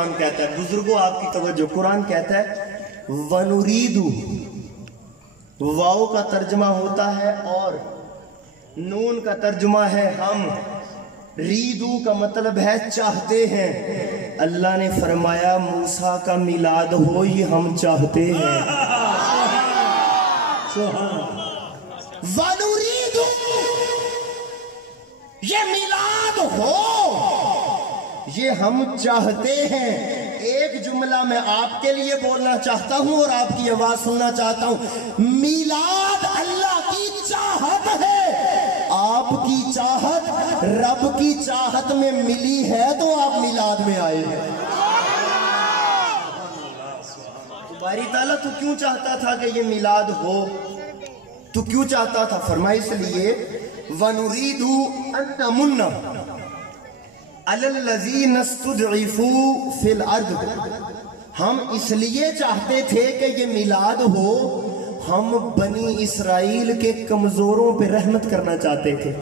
قرآن کہتا ہے، بزرگوں آپ کی توجہ، قرآن کہتا ہے وَنُرِيدُ، واو کا ترجمہ ہوتا ہے اور نون کا ترجمہ ہے ہم، ریدو کا مطلب ہے چاہتے ہیں۔ اللہ نے فرمایا موسیٰ کا میلاد ہو، یہ ہم چاہتے ہیں۔ وَنُرِيدُ، یہ میلاد ہو، یہ ہم چاہتے ہیں۔ ایک جملہ میں آپ کے لیے بولنا چاہتا ہوں اور آپ کی آواز سننا چاہتا ہوں، میلاد اللہ کی چاہت ہے۔ آپ کی چاہت رب کی چاہت میں ملی ہے تو آپ میلاد میں آئے ہیں۔ باری تعالیٰ تو کیوں چاہتا تھا کہ یہ میلاد ہو؟ تو کیوں چاہتا تھا؟ فرمایا اس لیے وَنُرِيدُ أَن نَّمُنَّ عَلَى الَّذِينَ اسْتُضْعِفُوا فِي الْأَرْضِ، ہم اس لیے چاہتے تھے کہ یہ میلاد ہو، ہم بنی اسرائیل کے کمزوروں پہ رحمت کرنا چاہتے تھے۔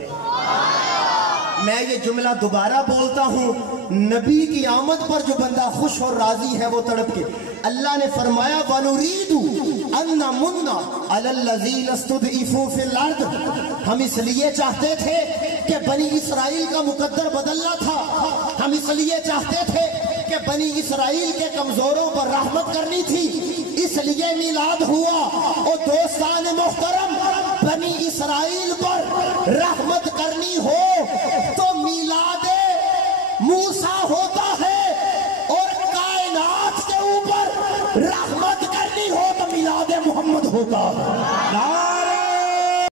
میں یہ جملہ دوبارہ بولتا ہوں، نبی کی آمد پر جو بندہ خوش اور راضی ہے وہ تڑپ کے، اللہ نے فرمایا وَنُرِيدُ أَن نَّمُنَّ عَلَى الَّذِينَ اسْتُضْعِفُوا فِي الْأَرْضِ، ہم اس لیے چاہتے تھے کہ بنی اسرائیل کا مقدر بدلنا تھا، ہم اس لیے چاہتے تھے کہ بنی اسرائیل کے کمزوروں پر رحمت کرنی تھی، اس لیے میلاد ہوا۔ اور دوستان محترم، بنی اسرائیل پر رحمت کرنی ہو تو میلاد موسیٰ ہوتا ہے، اور کائنات کے اوپر رحمت کرنی ہو تو میلاد محمد ہوتا ہے۔